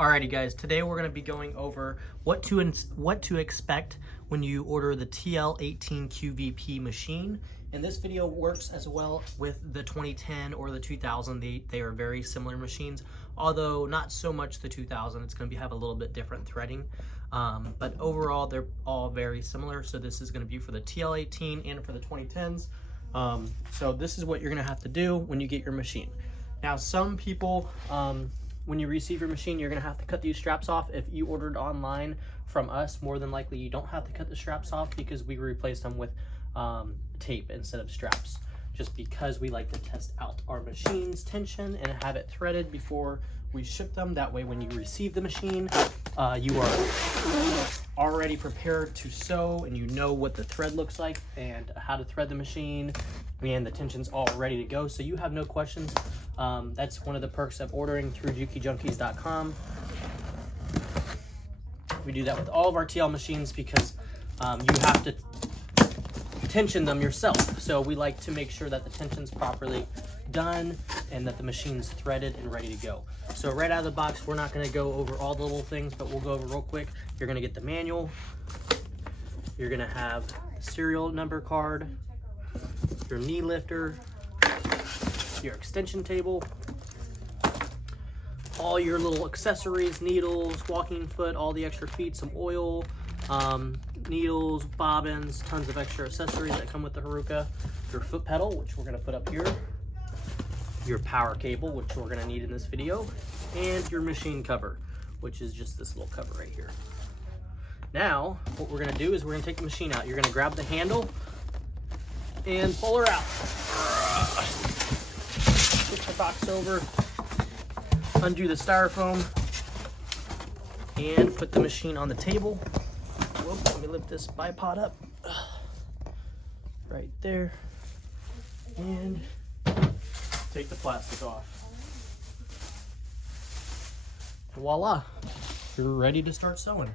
Alrighty guys, today we're going to be going over what to expect when you order the TL-18 QVP machine. And this video works as well with the 2010 or the 2000. They are very similar machines, although not so much the 2000. It's going to have a little bit different threading. But overall, they're all very similar. So this is going to be for the TL-18 and for the 2010s. So this is what you're going to have to do when you get your machine. Now, some people, when you receive your machine, you're going to have to cut these straps off. If you ordered online from us, more than likely you don't have to cut the straps off because we replaced them with tape instead of straps, just because we like to test out our machine's tension and have it threaded before we ship them. That way when you receive the machine, you are already prepared to sew and you know what the thread looks like and how to thread the machine, and the tension's all ready to go, so you have no questions. That's one of the perks of ordering through JukiJunkies.com. We do that with all of our TL machines because you have to tension them yourself. So we like to make sure that the tension's properly done and that the machine's threaded and ready to go. So right out of the box, we're not going to go over all the little things, but we'll go over real quick. You're going to get the manual. You're going to have the serial number card, your knee lifter, your extension table, all your little accessories, needles, walking foot, all the extra feet, some oil, needles, bobbins, tons of extra accessories that come with the Haruka, your foot pedal, which we're going to put up here, your power cable, which we're going to need in this video, and your machine cover, which is just this little cover right here. Now, what we're going to do is we're going to take the machine out. You're going to grab the handle and pull her out. Flip the box over, undo the styrofoam, and put the machine on the table. Whoop, let me lift this bipod up. Right there. And take the plastic off. Voila, you're ready to start sewing.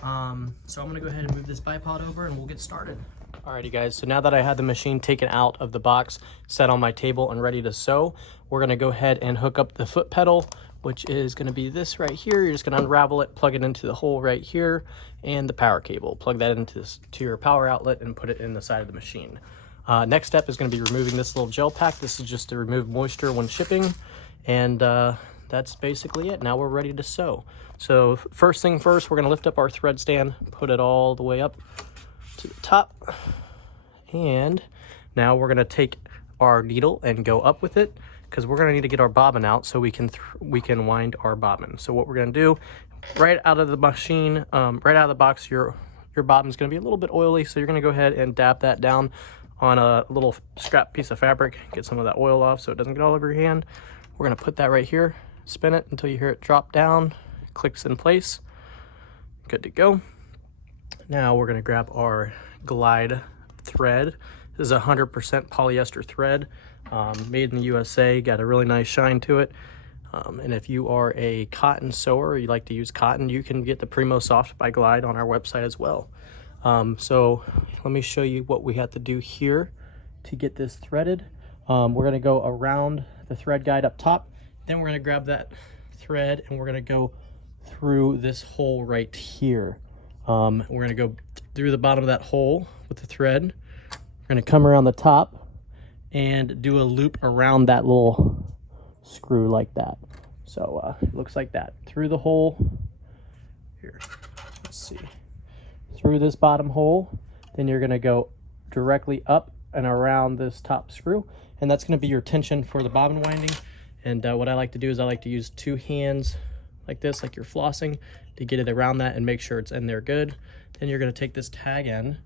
So I'm gonna go ahead and move this bipod over and we'll get started. Alrighty guys, so now that I had the machine taken out of the box, set on my table and ready to sew, we're gonna go ahead and hook up the foot pedal, which is gonna be this right here. You're just gonna unravel it, plug it into the hole right here, and the power cable. Plug that into your power outlet and put it in the side of the machine. Next step is gonna be removing this little gel pack. This is just to remove moisture when shipping, and that's basically it. Now we're ready to sew. So first thing first, we're gonna lift up our thread stand, put it all the way up to the top, and now we're gonna take our needle and go up with it because we're gonna need to get our bobbin out so we can wind our bobbin. So what we're gonna do, right out of the machine, right out of the box, your bobbin's gonna be a little bit oily, so you're gonna go ahead and dab that down on a little scrap piece of fabric, get some of that oil off so it doesn't get all over your hand. We're gonna put that right here, spin it until you hear it drop down, clicks in place, good to go. Now we're gonna grab our glide thread. This is 100% polyester thread, made in the USA, got a really nice shine to it. And if you are a cotton sewer or you like to use cotton, you can get the Primo Soft by Glide on our website as well. So let me show you what we have to do here to get this threaded. We're gonna go around the thread guide up top, then we're gonna grab that thread and we're gonna go through this hole right here. We're gonna go through the bottom of that hole with the thread. We're gonna come around the top and do a loop around that little screw like that. So it looks like that. Through the hole, here, let's see. Through this bottom hole, then you're gonna go directly up and around this top screw, and that's gonna be your tension for the bobbin winding. And what I like to do is I like to use two hands like this, like you're flossing, to get it around that and make sure it's in there good. Then you're gonna take this tag in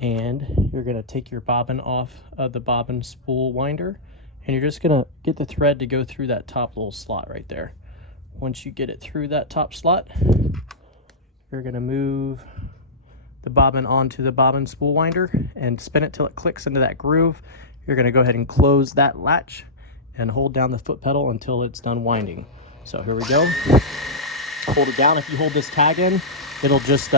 and you're gonna take your bobbin off of the bobbin spool winder, and you're just gonna get the thread to go through that top little slot right there. Once you get it through that top slot, you're gonna move the bobbin onto the bobbin spool winder and spin it till it clicks into that groove. You're gonna go ahead and close that latch and hold down the foot pedal until it's done winding. So here we go. Hold it down. If you hold this tag in, it'll just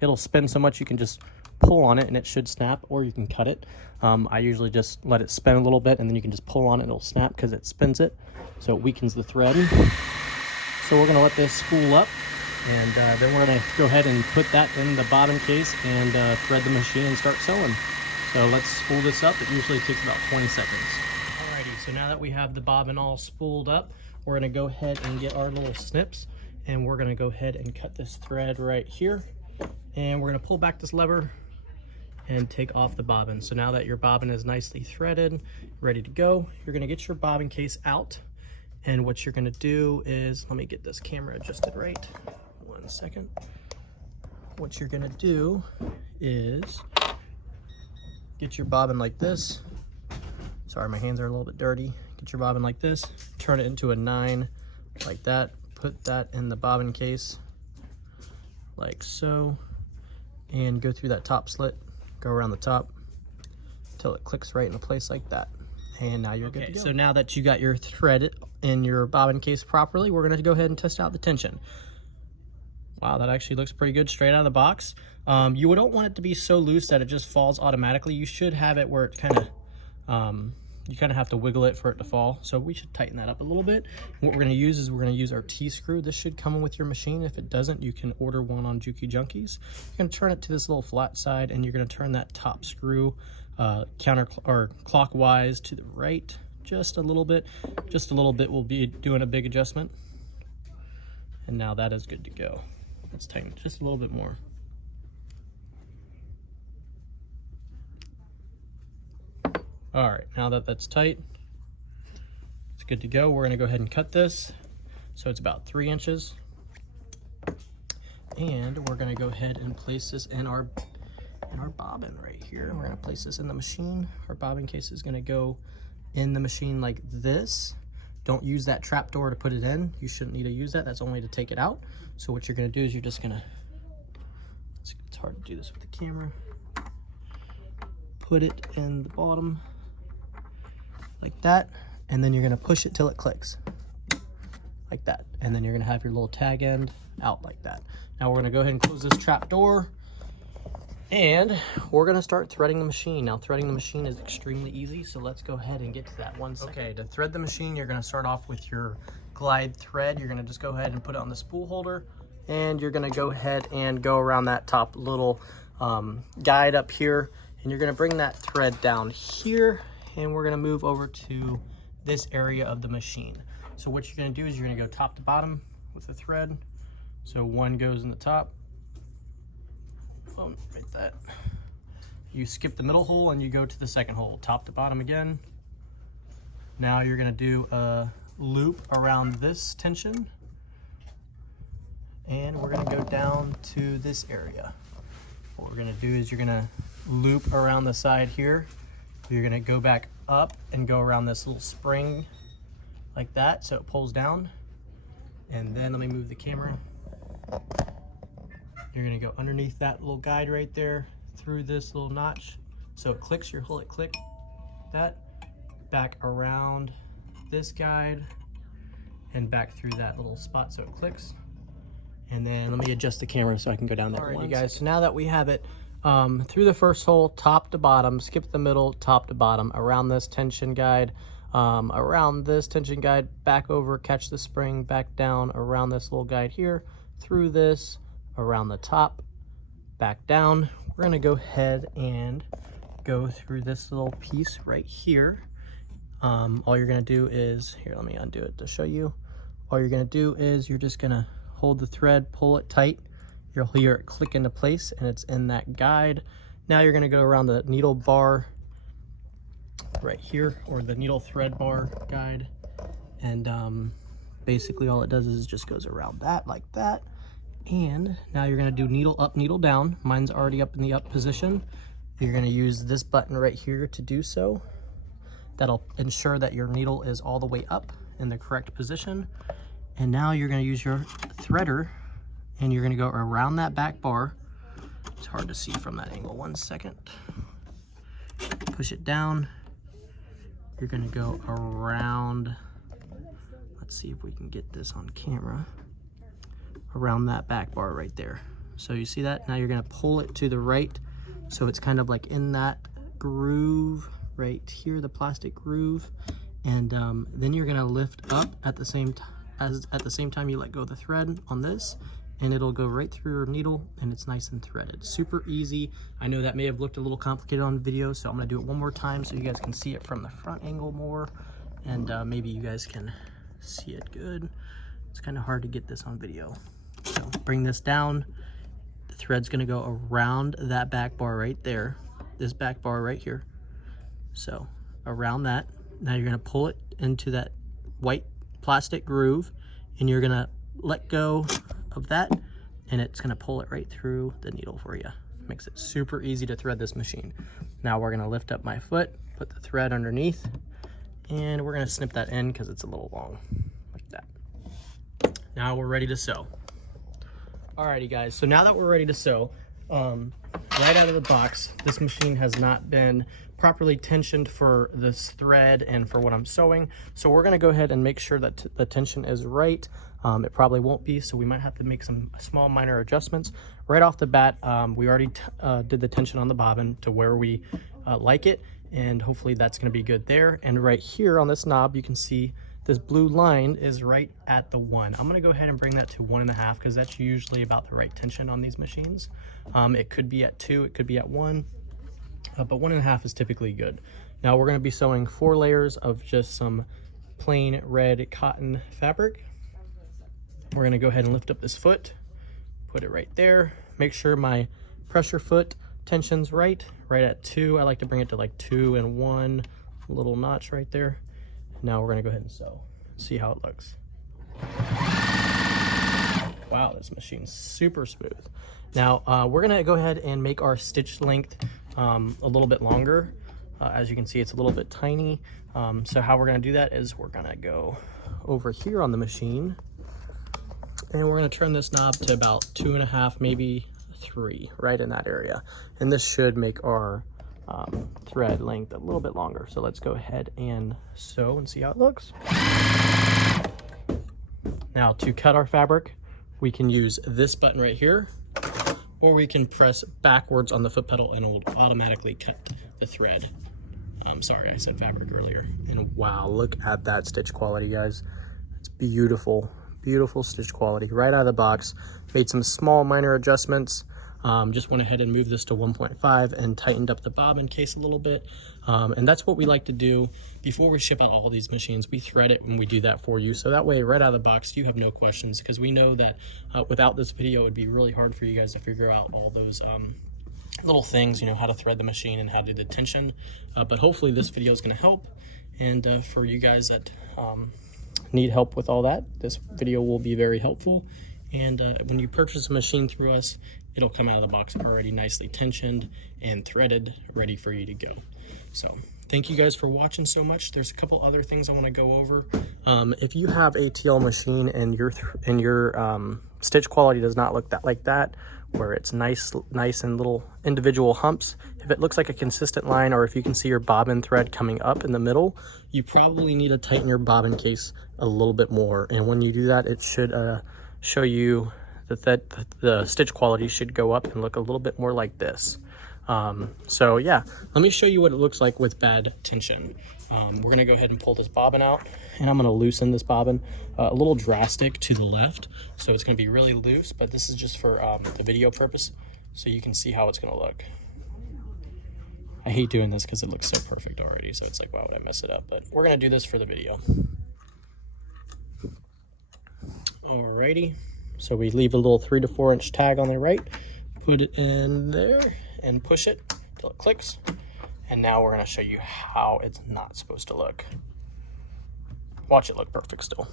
it'll spin so much you can just pull on it and it should snap, or you can cut it. I usually just let it spin a little bit and then you can just pull on it and it'll snap because it spins it, so it weakens the thread. So we're gonna let this spool up, and then we're gonna go ahead and put that in the bobbin case and thread the machine and start sewing. So let's spool this up. It usually takes about 20 seconds. Alrighty, so now that we have the bobbin all spooled up, we're gonna go ahead and get our little snips, and we're gonna go ahead and cut this thread right here. And we're gonna pull back this lever and take off the bobbin. So now that your bobbin is nicely threaded, ready to go, you're gonna get your bobbin case out. And what you're gonna do is, let me get this camera adjusted right. 1 second. What you're gonna do is get your bobbin like this. Sorry, my hands are a little bit dirty. Get your bobbin like this, turn it into a 9 like that. Put that in the bobbin case like so, and go through that top slit, go around the top until it clicks right into place like that. And now you're good to go. So now that you got your thread in your bobbin case properly, we're gonna go ahead and test out the tension. Wow, that actually looks pretty good straight out of the box. You don't want it to be so loose that it just falls automatically. You should have it where it you kind of have to wiggle it for it to fall. So we should tighten that up a little bit. What we're gonna use is we're gonna use our T-screw. This should come with your machine. If it doesn't, you can order one on Juki Junkies. You're gonna turn it to this little flat side, and you're gonna turn that top screw clockwise to the right, just a little bit. Just a little bit will be doing a big adjustment. And now that is good to go. Let's tighten it just a little bit more. All right, now that that's tight, it's good to go. We're gonna go ahead and cut this. So it's about 3 inches. And we're gonna go ahead and place this in our bobbin right here. We're gonna place this in the machine. Our bobbin case is gonna go in the machine like this. Don't use that trap door to put it in. You shouldn't need to use that. That's only to take it out. So what you're gonna do is you're just gonna, it's hard to do this with the camera. Put it in the bottom like that, and then you're gonna push it till it clicks like that, and then you're gonna have your little tag end out like that. Now we're gonna go ahead and close this trap door, and we're gonna start threading the machine. Now threading the machine is extremely easy, so let's go ahead and get to that 1 second. Okay, to thread the machine, you're gonna start off with your glide thread. You're gonna just go ahead and put it on the spool holder, and you're gonna go ahead and go around that top little guide up here, and you're gonna bring that thread down here, and we're gonna move over to this area of the machine. So what you're gonna do is you're gonna go top to bottom with the thread. So one goes in the top, right that. You skip the middle hole and you go to the second hole, top to bottom again. Now you're gonna do a loop around this tension, and we're gonna go down to this area. What we're gonna do is you're gonna loop around the side here. You're gonna go back up and go around this little spring like that, so it pulls down. And then let me move the camera. You're gonna go underneath that little guide right there, through this little notch, so it clicks. Your hold it click, that, back around this guide, and back through that little spot so it clicks. And then let me adjust the camera so I can go down that one. All right, you guys, so now that we have it through the first hole, top to bottom, skip the middle, top to bottom, around this tension guide, back over, catch the spring, back down, around this little guide here, through this, around the top, back down. We're gonna go ahead and go through this little piece right here. All you're gonna do is, here, let me undo it to show you. All you're gonna do is you're just gonna hold the thread, pull it tight. You'll hear it click into place, and it's in that guide. Now you're gonna go around the needle bar right here, or the needle thread bar guide. And basically all it does is just goes around that like that. And now you're gonna do needle up, needle down. Mine's already up in the up position. You're gonna use this button right here to do so. That'll ensure that your needle is all the way up in the correct position. And now you're gonna use your threader, and you're gonna go around that back bar. It's hard to see from that angle. 1 second. Push it down. You're gonna go around, let's see if we can get this on camera, around that back bar right there. So you see that? Now you're gonna pull it to the right, so it's kind of like in that groove right here, the plastic groove. And then you're gonna lift up at the same time. at the same time you let go of the thread on this, and it'll go right through your needle, and it's nice and threaded. Super easy. I know that may have looked a little complicated on video, so I'm gonna do it one more time so you guys can see it from the front angle more, and maybe you guys can see it good. It's kind of hard to get this on video. So bring this down. The thread's gonna go around that back bar right there, this back bar right here. So around that, now you're gonna pull it into that white plastic groove, and you're gonna let go of that, and it's gonna pull it right through the needle for you. Makes it super easy to thread this machine. Now we're gonna lift up my foot, put the thread underneath, and we're gonna snip that in because it's a little long, like that. Now we're ready to sew. Alrighty guys, so now that we're ready to sew, right out of the box, this machine has not been properly tensioned for this thread and for what I'm sewing. So we're gonna go ahead and make sure that the tension is right. It probably won't be, so we might have to make some small minor adjustments. Right off the bat, we already did the tension on the bobbin to where we like it, and hopefully that's gonna be good there. And right here on this knob, you can see this blue line is right at the 1. I'm gonna go ahead and bring that to 1.5 because that's usually about the right tension on these machines. It could be at 2, it could be at 1, but 1.5 is typically good. Now we're gonna be sewing 4 layers of just some plain red cotton fabric. We're gonna go ahead and lift up this foot, put it right there. Make sure my pressure foot tension's right at 2. I like to bring it to like 2 and 1, a little notch right there. Now we're gonna go ahead and sew, see how it looks. Wow, this machine's super smooth. Now we're gonna go ahead and make our stitch length a little bit longer. As you can see, it's a little bit tiny. So how we're gonna do that is we're gonna go over here on the machine, and we're gonna turn this knob to about 2.5, maybe 3, right in that area. And this should make our thread length a little bit longer. So let's go ahead and sew and see how it looks. Now to cut our fabric, we can use this button right here, or we can press backwards on the foot pedal and it will automatically cut the thread. Sorry, I said fabric earlier. And wow, look at that stitch quality, guys. It's beautiful, beautiful stitch quality right out of the box. Made some small minor adjustments. Just went ahead and moved this to 1.5 and tightened up the bobbin case a little bit. And that's what we like to do before we ship out all these machines. We thread it when we do that for you. So that way, right out of the box, you have no questions, because we know that without this video, it would be really hard for you guys to figure out all those little things, you know, how to thread the machine and how to do the tension. But hopefully this video is going to help. And for you guys that need help with all that, this video will be very helpful. And when you purchase a machine through us, it'll come out of the box already nicely tensioned and threaded, ready for you to go. So thank you guys for watching so much. There's a couple other things I want to go over. If you have a TL machine and your stitch quality does not look like that, where it's nice and little individual humps, if it looks like a consistent line, or if you can see your bobbin thread coming up in the middle, you probably need to tighten your bobbin case a little bit more. And when you do that, it should show you that the stitch quality should go up and look a little bit more like this. So yeah, let me show you what it looks like with bad tension. We're gonna go ahead and pull this bobbin out, and I'm gonna loosen this bobbin a little drastic to the left, so it's gonna be really loose, but this is just for the video purpose, so you can see how it's gonna look. I hate doing this because it looks so perfect already, so it's like, why would I mess it up? But we're gonna do this for the video. Alrighty, so we leave a little 3 to 4 inch tag on the right, put it in there and push it till it clicks. And now we're gonna show you how it's not supposed to look. Watch it look perfect still.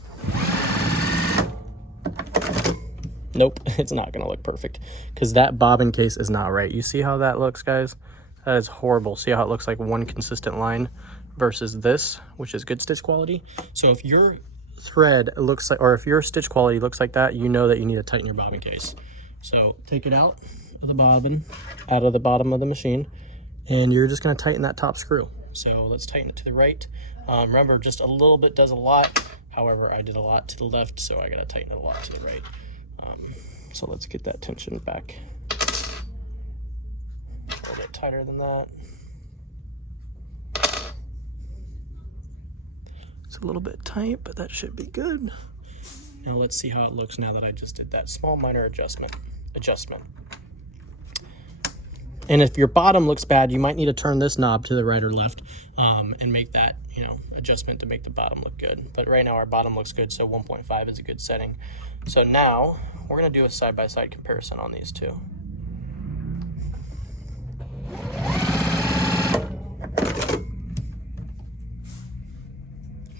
Nope, it's not gonna look perfect because that bobbin case is not right. You see how that looks, guys? That is horrible. See how it looks like one consistent line versus this, which is good stitch quality. So if your thread looks like, or if your stitch quality looks like that, you know that you need to tighten your bobbin case. So take it out of the bobbin, out of the bottom of the machine, and you're just going to tighten that top screw. So let's tighten it to the right. Remember, just a little bit does a lot. However, I did a lot to the left, so I got to tighten it a lot to the right. So let's get that tension back a little bit tighter than that. It's a little bit tight, but that should be good. Now let's see how it looks now that I just did that small minor adjustment. And if your bottom looks bad, you might need to turn this knob to the right or left and make that, you know, adjustment to make the bottom look good. But right now our bottom looks good, so 1.5 is a good setting. So now we're gonna do a side-by-side comparison on these two.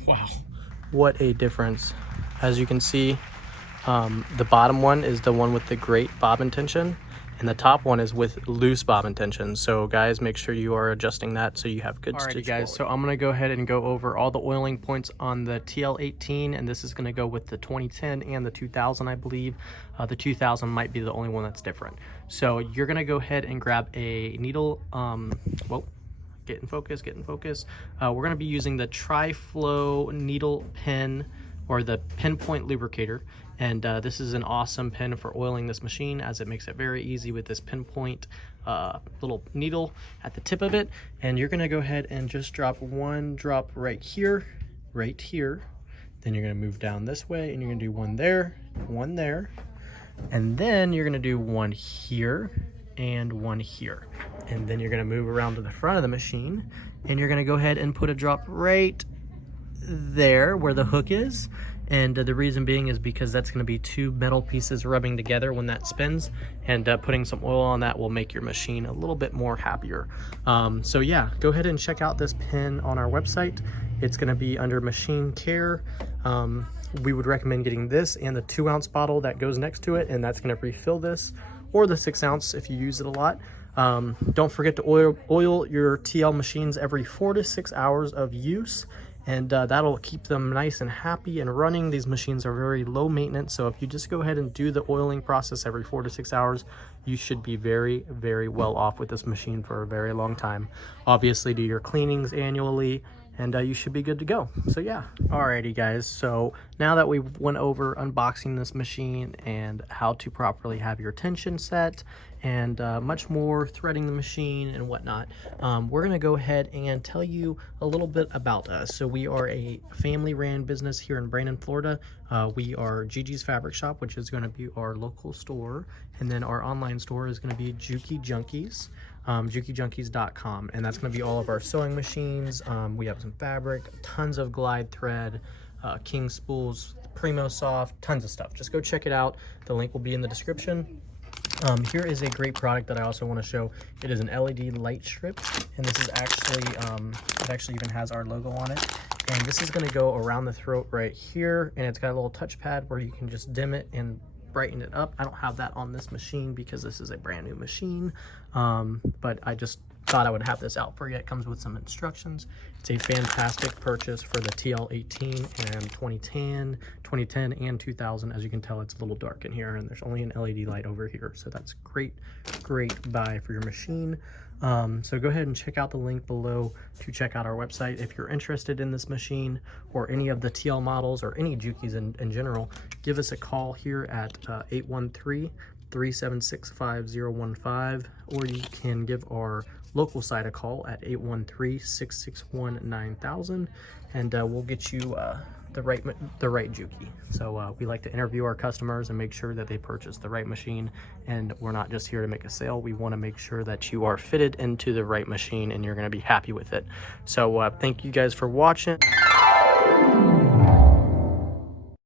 Wow, what a difference. As you can see, the bottom one is the one with the great bobbin tension, and the top one is with loose bobbin tension. So guys, make sure you are adjusting that so you have good stitch quality. Alrighty guys, so I'm gonna go ahead and go over all the oiling points on the TL-18, and this is gonna go with the 2010 and the 2000, I believe. The 2000 might be the only one that's different. So you're gonna go ahead and grab a needle, whoa, get in focus. We're gonna be using the Tri-Flow needle pen, or the pinpoint lubricator, and this is an awesome pen for oiling this machine, as it makes it very easy with this pinpoint little needle at the tip of it. And you're gonna go ahead and just drop one drop right here, then you're gonna move down this way and you're gonna do one there, and then you're gonna do one here and one here, and then you're gonna move around to the front of the machine and you're gonna go ahead and put a drop right there where the hook is. And the reason being is because that's going to be two metal pieces rubbing together when that spins, and putting some oil on that will make your machine a little bit more happier. So yeah, go ahead and check out this pen on our website. It's going to be under machine care. We would recommend getting this and the 2-ounce bottle that goes next to it, and that's going to refill this, or the 6-ounce if you use it a lot. Don't forget to oil your TL machines every 4 to 6 hours of use, and that'll keep them nice and happy and running. These machines are very low maintenance, so if you just go ahead and do the oiling process every 4 to 6 hours, you should be very, very well off with this machine for a very long time. Obviously, do your cleanings annually, and you should be good to go. So yeah. Alrighty guys, so now that we went over unboxing this machine and how to properly have your tension set, and much more, threading the machine and whatnot, we're gonna go ahead and tell you a little bit about us. So we are a family-ran business here in Brandon, Florida. We are Gigi's Fabric Shop, which is gonna be our local store, and then our online store is gonna be Juki Junkies, JukiJunkies.com, and that's gonna be all of our sewing machines. We have some fabric, tons of glide thread, king spools, Primo Soft, tons of stuff. Just go check it out. The link will be in the description. Here is a great product that I also want to show. It is an LED light strip, and this is actually, it actually even has our logo on it. And this is going to go around the throat right here, and it's got a little touchpad where you can just dim it and brighten it up. I don't have that on this machine because this is a brand new machine, but I just thought I would have this out for you. It comes with some instructions. It's a fantastic purchase for the TL-18 and 2010 and 2000. As you can tell, it's a little dark in here, and there's only an LED light over here, so that's great buy for your machine. So go ahead and check out the link below to check out our website. If you're interested in this machine or any of the TL models or any Jukis in general, give us a call here at 813-376-5015, or you can give our local site a call at 813-661-9000, and we'll get you the right Juki. So we like to interview our customers and make sure that they purchase the right machine, and we're not just here to make a sale. We want to make sure that you are fitted into the right machine and you're going to be happy with it. So thank you guys for watching.